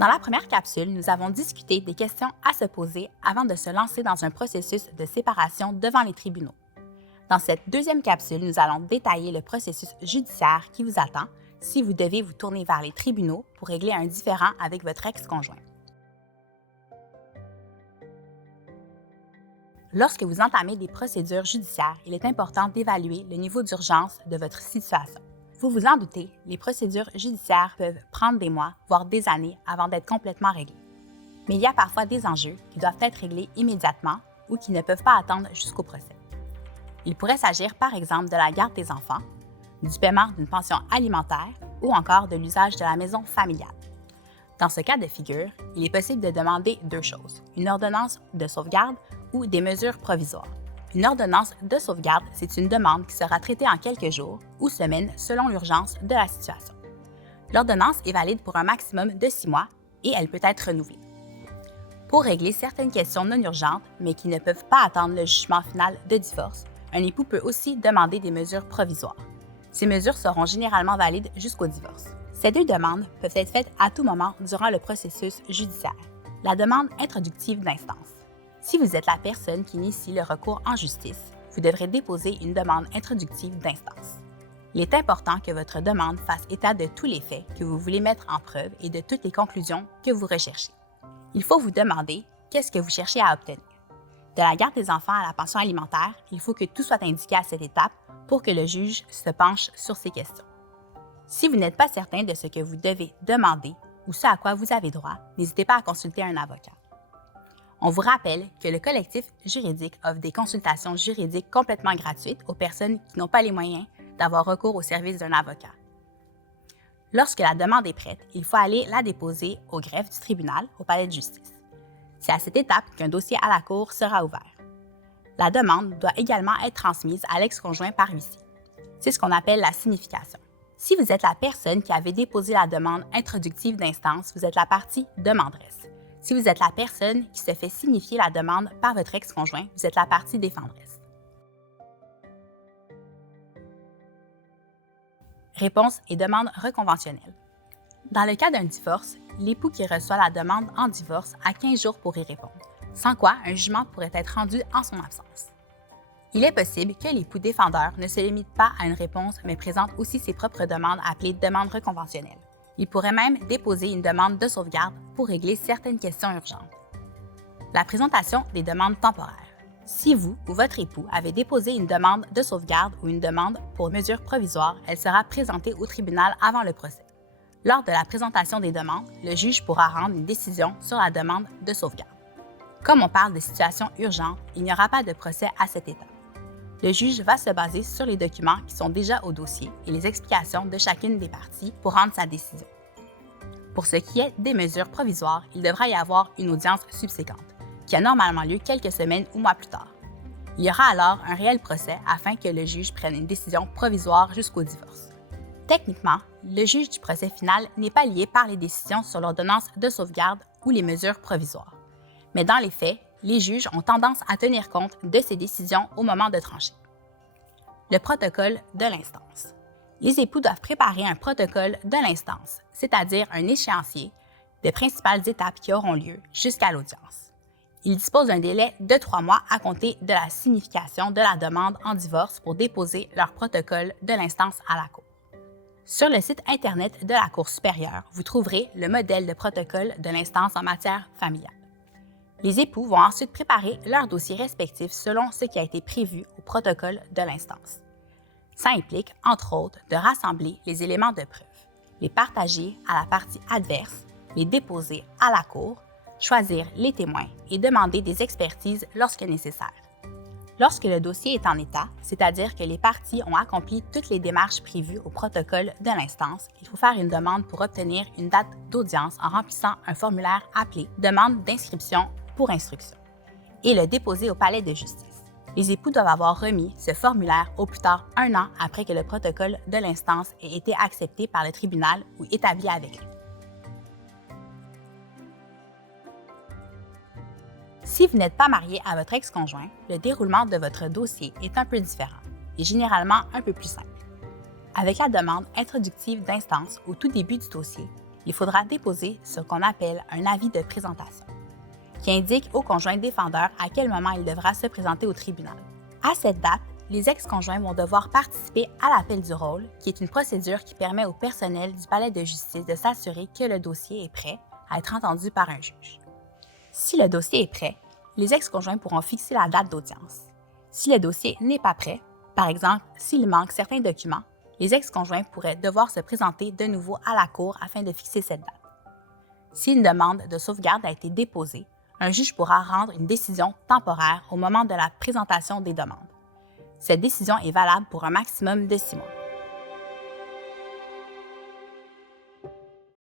Dans la première capsule, nous avons discuté des questions à se poser avant de se lancer dans un processus de séparation devant les tribunaux. Dans cette deuxième capsule, nous allons détailler le processus judiciaire qui vous attend si vous devez vous tourner vers les tribunaux pour régler un différend avec votre ex-conjoint. Lorsque vous entamez des procédures judiciaires, il est important d'évaluer le niveau d'urgence de votre situation. Vous vous en doutez, les procédures judiciaires peuvent prendre des mois, voire des années avant d'être complètement réglées. Mais il y a parfois des enjeux qui doivent être réglés immédiatement ou qui ne peuvent pas attendre jusqu'au procès. Il pourrait s'agir par exemple de la garde des enfants, du paiement d'une pension alimentaire ou encore de l'usage de la maison familiale. Dans ce cas de figure, il est possible de demander deux choses, une ordonnance de sauvegarde ou des mesures provisoires. Une ordonnance de sauvegarde, c'est une demande qui sera traitée en quelques jours ou semaines selon l'urgence de la situation. L'ordonnance est valide pour un maximum de 6 mois et elle peut être renouvelée. Pour régler certaines questions non urgentes, mais qui ne peuvent pas attendre le jugement final de divorce, un époux peut aussi demander des mesures provisoires. Ces mesures seront généralement valides jusqu'au divorce. Ces deux demandes peuvent être faites à tout moment durant le processus judiciaire. La demande introductive d'instance. Si vous êtes la personne qui initie le recours en justice, vous devrez déposer une demande introductive d'instance. Il est important que votre demande fasse état de tous les faits que vous voulez mettre en preuve et de toutes les conclusions que vous recherchez. Il faut vous demander qu'est-ce que vous cherchez à obtenir. De la garde des enfants à la pension alimentaire, il faut que tout soit indiqué à cette étape pour que le juge se penche sur ces questions. Si vous n'êtes pas certain de ce que vous devez demander ou ce à quoi vous avez droit, n'hésitez pas à consulter un avocat. On vous rappelle que le collectif juridique offre des consultations juridiques complètement gratuites aux personnes qui n'ont pas les moyens d'avoir recours au service d'un avocat. Lorsque la demande est prête, il faut aller la déposer au greffe du tribunal, au palais de justice. C'est à cette étape qu'un dossier à la cour sera ouvert. La demande doit également être transmise à l'ex-conjoint par huissier. C'est ce qu'on appelle la signification. Si vous êtes la personne qui avait déposé la demande introductive d'instance, vous êtes la partie demanderesse. Si vous êtes la personne qui se fait signifier la demande par votre ex-conjoint, vous êtes la partie défenderesse. Réponse et demande reconventionnelle. Dans le cas d'un divorce, l'époux qui reçoit la demande en divorce a 15 jours pour y répondre, sans quoi un jugement pourrait être rendu en son absence. Il est possible que l'époux défendeur ne se limite pas à une réponse, mais présente aussi ses propres demandes appelées demandes reconventionnelles. Il pourrait même déposer une demande de sauvegarde pour régler certaines questions urgentes. La présentation des demandes temporaires. Si vous ou votre époux avez déposé une demande de sauvegarde ou une demande pour mesure provisoire, elle sera présentée au tribunal avant le procès. Lors de la présentation des demandes, le juge pourra rendre une décision sur la demande de sauvegarde. Comme on parle de situations urgentes, il n'y aura pas de procès à cette étape. Le juge va se baser sur les documents qui sont déjà au dossier et les explications de chacune des parties pour rendre sa décision. Pour ce qui est des mesures provisoires, il devra y avoir une audience subséquente, qui a normalement lieu quelques semaines ou mois plus tard. Il y aura alors un réel procès afin que le juge prenne une décision provisoire jusqu'au divorce. Techniquement, le juge du procès final n'est pas lié par les décisions sur l'ordonnance de sauvegarde ou les mesures provisoires. Mais dans les faits, les juges ont tendance à tenir compte de ces décisions au moment de trancher. Le protocole de l'instance. Les époux doivent préparer un protocole de l'instance, c'est-à-dire un échéancier des principales étapes qui auront lieu jusqu'à l'audience. Ils disposent d'un délai de 3 mois à compter de la signification de la demande en divorce pour déposer leur protocole de l'instance à la Cour. Sur le site Internet de la Cour supérieure, vous trouverez le modèle de protocole de l'instance en matière familiale. Les époux vont ensuite préparer leurs dossiers respectifs selon ce qui a été prévu au protocole de l'instance. Ça implique, entre autres, de rassembler les éléments de preuve, les partager à la partie adverse, les déposer à la cour, choisir les témoins et demander des expertises lorsque nécessaire. Lorsque le dossier est en état, c'est-à-dire que les parties ont accompli toutes les démarches prévues au protocole de l'instance, il faut faire une demande pour obtenir une date d'audience en remplissant un formulaire appelé « Demande d'inscription pour instruction » et le déposer au palais de justice. Les époux doivent avoir remis ce formulaire au plus tard 1 an après que le protocole de l'instance ait été accepté par le tribunal ou établi avec lui. Si vous n'êtes pas marié à votre ex-conjoint, le déroulement de votre dossier est un peu différent et généralement un peu plus simple. Avec la demande introductive d'instance au tout début du dossier, il faudra déposer ce qu'on appelle un avis de présentation, qui indique au conjoint défendeur à quel moment il devra se présenter au tribunal. À cette date, les ex-conjoints vont devoir participer à l'appel du rôle, qui est une procédure qui permet au personnel du palais de justice de s'assurer que le dossier est prêt à être entendu par un juge. Si le dossier est prêt, les ex-conjoints pourront fixer la date d'audience. Si le dossier n'est pas prêt, par exemple s'il manque certains documents, les ex-conjoints pourraient devoir se présenter de nouveau à la cour afin de fixer cette date. Si une demande de sauvegarde a été déposée, un juge pourra rendre une décision temporaire au moment de la présentation des demandes. Cette décision est valable pour un maximum de 6 mois.